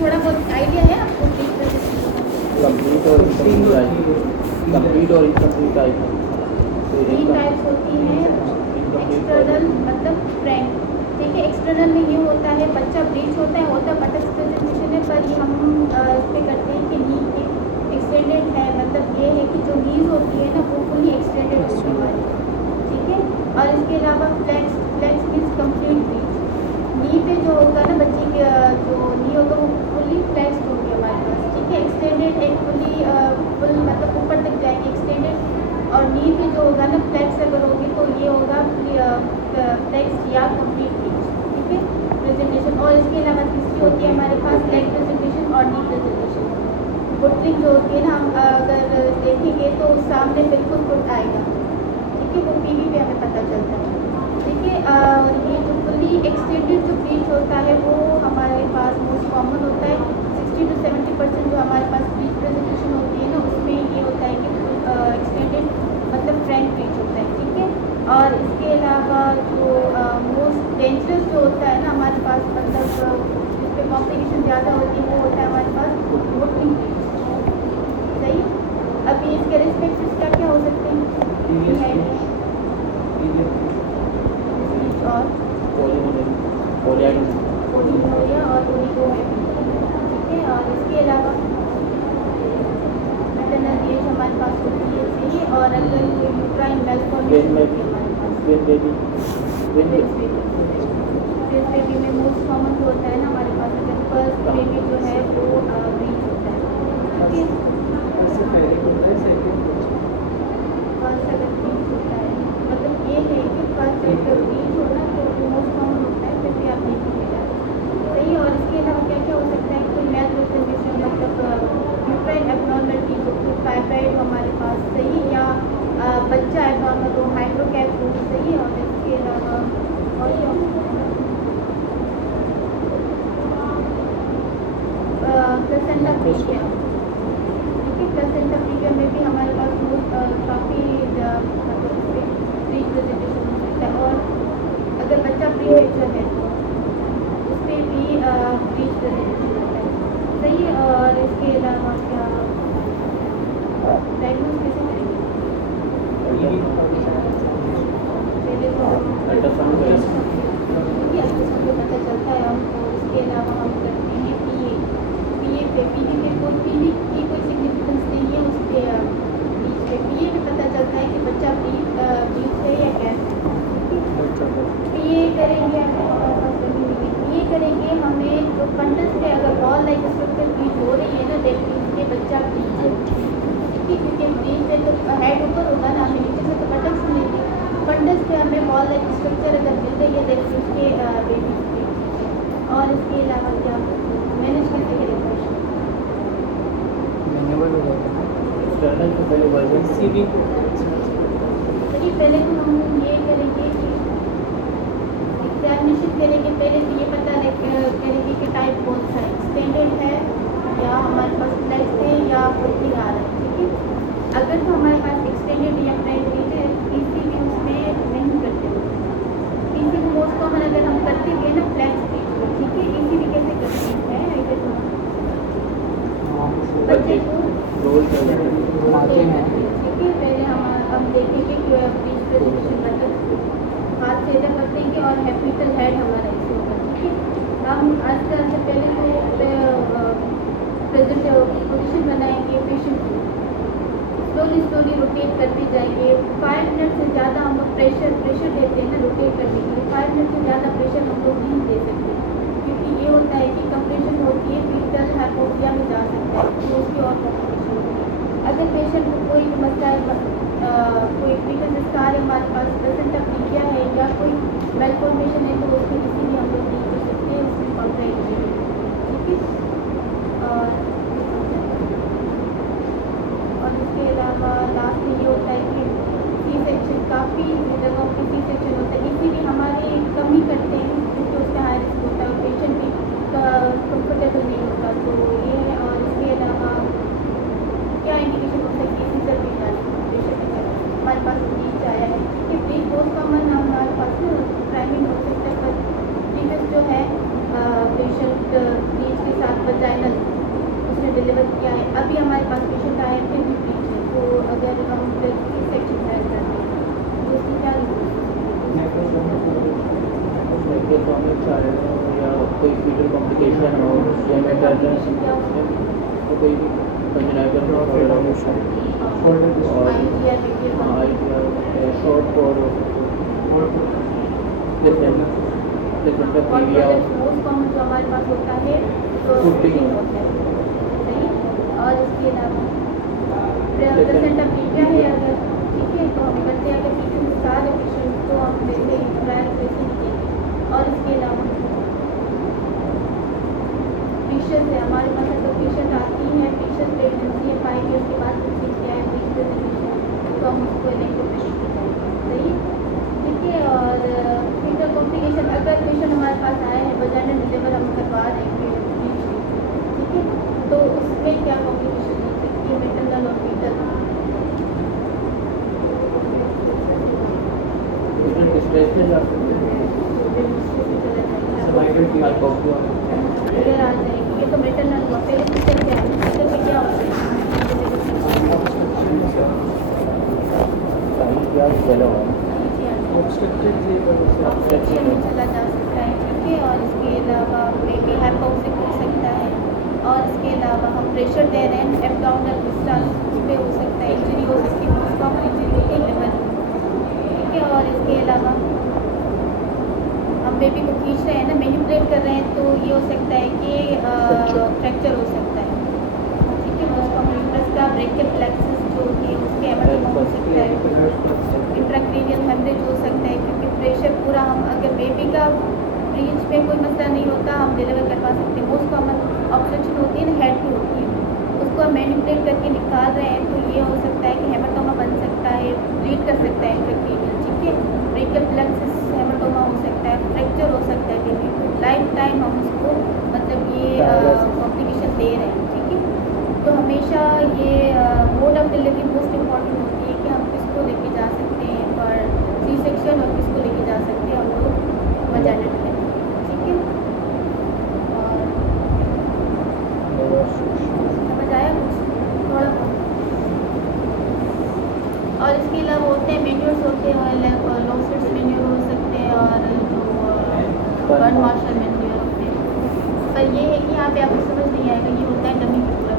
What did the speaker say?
थोड़ा बहुत आइडिया है आपको? कंप्लीट और इनकम्प्लीट टाइप है। तीन टाइप्स होती हैं, एक्सटर्नल मतलब फ्रंट, ठीक है। एक्सटर्नल में ये होता है बच्चा ब्रीच होता है बटक्स प्रेजेंटेशन है, पर ये हम इस पे करते हैं कि नी के एक्सटेंडेड है, मतलब ये है कि जो नीज होती है ना वो फुली एक्सटेंडेड होती है हमारी, ठीक है। और इसके अलावा फ्लेक्स मीन्स कंप्लीट ब्रीच, नी पे जो होगा ना बच्चे के जो नी होगा वो फुली फ्लेक्स होगी हमारे पास, ठीक है। एक्सटेंडेड एक फुल मतलब ऊपर तक जाएगी एक्सटेंडेड, और नी पे जो होगा ना फ्लेक्स अगर होगी तो ये होगा फ्लेक्स या कंप्लीट ब्रीच, ठीक है प्रेजेंटेशन। और इसके अलावा तीसरी होती है हमारे पास लेग प्रेजेंटेशन और नी प्रेजेंटेशन। फुटलिंग जो होती है ना, हम अगर देखेंगे तो सामने बिल्कुल फुट आएगा, ठीक है, वो पीवी पे हमें पता चलता है, ठीक है। और ये जो फुली एक्सटेंडेड जो ब्रीच होता है वो हमारे पास मोस्ट कॉमन होता है, 60 to 70% जो हमारे पास ब्रीच प्रेजेंटेशन होती है ना उसमें ये होता है कि एक्सटेंडेड मतलब फ्रंट ब्रीच होता है, ठीक है। और इसके अलावा जो मोस्ट डेंजरस जो होता है ना हमारे पास, मतलब जिस पे कॉम्प्लिकेशन ज़्यादा होती है वो होता है हमारे पास वोटलिंग ब्रीच, सही। अभी इसके रिस्पेक्ट इसका क्या हो सकते हैं और पोलिनोरिया और ओलिगो है, ठीक है। और इसके अलावा मैटरनल एज हमारे पास होती है, सही है। और अगर कोई यूट्राइन मेल्फॉर्मेशन होती है हमारे पास बेबी में मोस्ट कॉमन जो होता है ना हमारे पास, अगर फर्स्ट बेबी जो है वो ब्रीच होता है, ठीक है। फर्स्ट अगर ब्रीच होता है मतलब ये है कि फर्स्ट अगर ब्रीच हो ना तो वो मोस्ट कॉमन होता है, फिर भी आप नहीं कीजिएगा, सही। और इसके अलावा क्या क्या हो सकता है, कोई मेल प्रेजेंटेशन मतलब यूट्राइन एब्नॉर्मलिटी जो कोई फाइब्राइड हो हमारे पास, सही, या बच्चा एब्नॉर्मल हो, हाइड्रोकैप हो, सही। और इसके अलावा और क्या हो सकता है, प्लेसेंटा प्रीविया, ठीक है। प्लेसेंटा प्रीविया में भी हमारे पास काफ़ी मतलब ब्रीच प्रेजेंटेशन हो सकता है। और अगर बच्चा प्रीमेच्योर है तो उस पर भी ब्रीच प्रेजेंटेशन होता है, सही। और इसके अलावा क्या डायग्नोज कैसे करेंगे, पहले तो अल्ट्रासाउंड अल्ट्रासाउंड को पता चलता है हमको। इसके अलावा हम करते हैं पीए पे, पीए में पीए की कोई सिग्निफिकेंस नहीं है, उस पर बीच पे पीए में पता चलता है कि बच्चा बीच है या कैसे। पीए करेंगे पीए करेंगे हमें जो फंडस पे अगर बॉल लाइक स्ट्रक्चर बीच हो रही है ना देखिए उसके बच्चा बीच है, ठीक है, क्योंकि बीच पे तो हेड ऊपर होगा ना, हमें नीचे से तो बटक्स मिलेंगे, फंडस पे हमें बॉल लाइक स्ट्रक्चर अगर मिल रही है देखिए उसके बेबी पे। और इसके अलावा क्या मैनेज कैसे करें क्वेश्चन, एक्सटर्नल तो पहले वर्जन सीवी चलिए पहले तो हम ये करेंगे कि एग्जामिनेशन करेंगे, पहले तो ये पता करेंगे कि टाइप कौन सा है, एक्सटेंडेड है या हमारे पास फ्लेक्स है या फुटिंग आ रहा है, ठीक है। अगर तो हमारे पास एक्सटेंडेड या फ्लेक्स है इसी भी उसमें नहीं करते, इसी भी मोस्ट कॉमन अगर हम करते हैं ना फ्लेक्स, ठीक है। इसी भी कैसे करते हैं ऐसे तो बच्चे को आते हैं, ठीक है। पहले हम देखेंगे कि बीच प्रेजेंटेशन मतलब हाथ से इधर पकड़ेंगे और हैप्पिकल हेड हमारा ऐसे होगा, ठीक है। हम आजकल से पहले तो प्रेजेंट पोजीशन बनाएंगे, पेशेंट को स्लोली रोटेट करते जाएंगे। 5 मिनट से ज़्यादा हम लोग प्रेशर देते हैं ना रोटेट करने के लिए, 5 मिनट से ज़्यादा प्रेशर हम लोग नहीं दे सकते, क्योंकि ये होता है कि कंप्रेशन होती है फीटल हाइपोक्सिया में जा सकता है, तो उसकी और कॉम्प्लिकेशन होती है। अगर पेशेंट को कोई मसला कोई फीटल स्कार हमारे पास प्लेसेंटा प्रीविया है या कोई मेलफॉर्मेशन है तो उसमें किसी भी हम लोग नहीं कर सकते, उसमें कॉन्ट्रैक्ट, ठीक है। और इसके अलावा लास्ट में ये होता है कि सी सेक्शन, काफ़ी जगहों पे सी सेक्शन होता है, इसीलिए हमारे कम ही करते हैं क्योंकि उसका हाई रिस्क होता है और पेशेंट भी कंफर्टेबल नहीं होता, तो ये है। और इसके अलावा क्या इंडिकेशन हो सकती है सीजर भी पेशेंट के हमारे पास ब्लीच आया है, ठीक है। ब्लीच बहुत कॉमन हमारे पास प्राइमिंग हो सकता है, पर साथ वजाइनल उसने डिलीवर किया है। अभी हमारे पास पेशेंट आए हैं फिर भी ब्रीच है, तो अगर हम सेक्शन हायर करते हैं तो उसकी क्या माइक्रोसॉमिक चाइल्ड हो या कोई फीटल कॉम्प्लिकेशन हो या मैटरनेस क्या होता है? तो कोई भी कंजनाइटल शॉर्ट फॉर डिफरेंट और एरिया मोस्ट कॉमन जो हमारे पास होता है तो Footing. होता है, सही। और इसके अलावा प्लेसेंटा प्रीविया है अगर, ठीक है, तो हम करते हैं अगर पीछे में सारे पेशेंट तो हम वैसे ही ट्रायल वैसे ही देंगे। और इसके अलावा पेशेंट है हमारे पास, अगर पेशेंट आती है पेशेंट प्रेगनेंसी है 5 ईयर्स के बाद कुछ क्या है तो हम उसको इलेक्ट्रोप्रेशन करेंगे, सही, ठीक है। और फीटल कॉम्प्लिकेशन अगर पेशेंट हमारे पास आए हैं वजाइनल डिलीवर हम करवा देंगे, ठीक है, तो उसमें क्या कॉम्प्लिकेशन हो सकती है मैटरनल और फीटल? डिस्ट्रेस में जा सकते हैं सर्वाइकल की हाइपोक्सिया इधर आ जाएगी, ये तो मैटरनल हुआ, पहले फीटल क्या है, फीटल में क्या होता है? क्या चला हुआ ऑब्स्ट्रक्शन में चला जा सकता है, ठीक है। और इसके अलावा बेबी हाइपोक्सिक हो सकता है। और इसके अलावा हम प्रेशर दे रहे हैं एब्डोमिनल डिस्चार्ज पे हो सकता है, इंजरी हो सकती है, मोस्ट कॉमन इंजरी होती है लिवर, ठीक है। और इसके अलावा हम बेबी को खींच रहे हैं ना, मैनिपुलेट कर रहे हैं, तो ये हो सकता है कि फ्रैक्चर हो सकता है, ठीक है। मोस्ट कॉमन यूट्रस का ब्रेकियल प्लेक्सिस जो होती है उसके हेमाटोमा हो सकता है, इंट्राक्रेनियल हेमरेज हो सकता है, क्योंकि प्रेशर पूरा हम अगर बेबी का ब्रीच में कोई मसला नहीं होता हम डिलीवर करवा सकते हैं। मोस्ट कॉमन ऑब्स्ट्रक्शन होती है ना, हेड की होती है, उसको हम मैनिपुलेट करके निकाल रहे हैं, तो ये हो सकता है कि हेमाटोमा बन सकता है, ब्लीड कर सकता है इंट्राक्रेनियल, ठीक है। ब्रेकियल प्लेक्सिस हेमाटोमा हो सकता है, फ्रैक्चर हो सकता है बेबी को, लाइफ टाइम हम उसको मतलब ये कॉम्प्लिकेशन दे रहे हैं, ठीक है। तो हमेशा ये mode of delivery most important होती है कि हम किसको लेके जा सकते हैं फॉर सी सेक्शन और किसको लेके जा सकते हैं हम लोग वजाइनल डिलीवरी, ठीक है। और समझ आया कुछ थोड़ा बहुत? और इसके अलावा होते हैं मेन्यूर्स होते हैं, लॉसेट्स मेन्यूर हो सकते हैं और जो बर्न मार्शल मेन्यूर होते हैं, पर ये है कि यहाँ पे आपको समझ नहीं आएगा, ये होता है डमी की पूरा